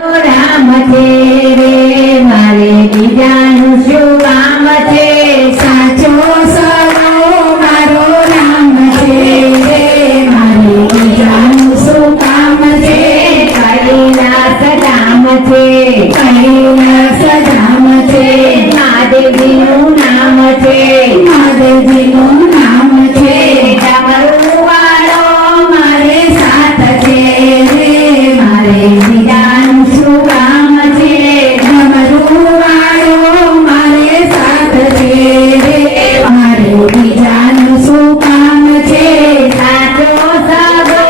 રામ છે રે મારે બીજાનું શું કામ છે સાચો સરો મારો રામ છે રે મારે બીજાનું શું કામ છે કૈલાસ ધામ છે કૈલાસ ધામ છે મહાદેવજીનું નામ છે મહાદેવજીનું નામ છે ડમરુ વાળો મારે સાથ છે રે મારે બીજાનું શું કામ છે ડમરુ વાળો મારે સાથ છે રે મારે બીજાનું શું કામ છે સાચો સગો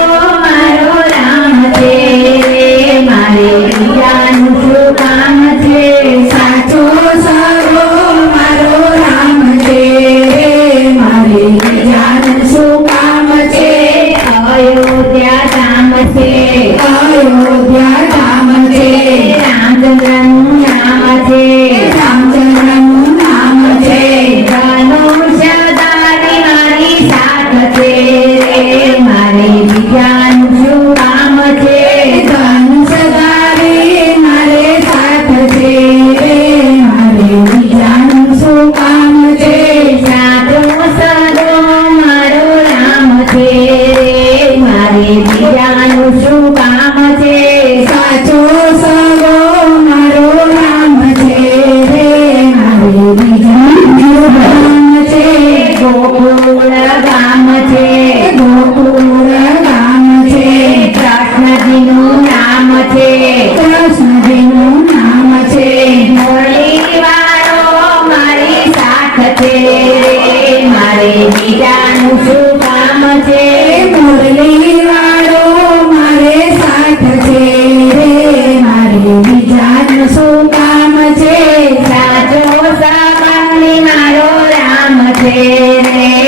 મારો રામ છે રે મારે બીજાનું શું કામ છે સાચો સગો મારો રામ છે રે મારે બીજાનું શું કામ છે અયોધ્યા ધામ છે અયોધ્યા ધામ છે રામચંદ્રનું નામ છે રામચંદ્રનું નામ છે ધનુષ્યધારી મારી સાથ છે રે મારે બીજાનું શું કામ છે ધનુષ્યધારી મારે સાથ છે રે મારે બીજાનું શું કામ છે સાચો સદો મારો રામ છે રે મારે બીજાનું શું કામ છે સાચો સગો મારો રામ છે રે મારે બીજાનું કામ છે ગોકુળ ગામ છે ગોકુળ ગામ છે કૃષ્ણજીનું નામ છે કૃષ્ણજીનું નામ છે મુરલી વાળો મારી સાથ છે રે મારે બીજાનું શું કામ છે મુરલી વાળો મારે સાથ છે રે મારે બીજાનું શું કામ છે સાચો સગાની મારો રામ છે રે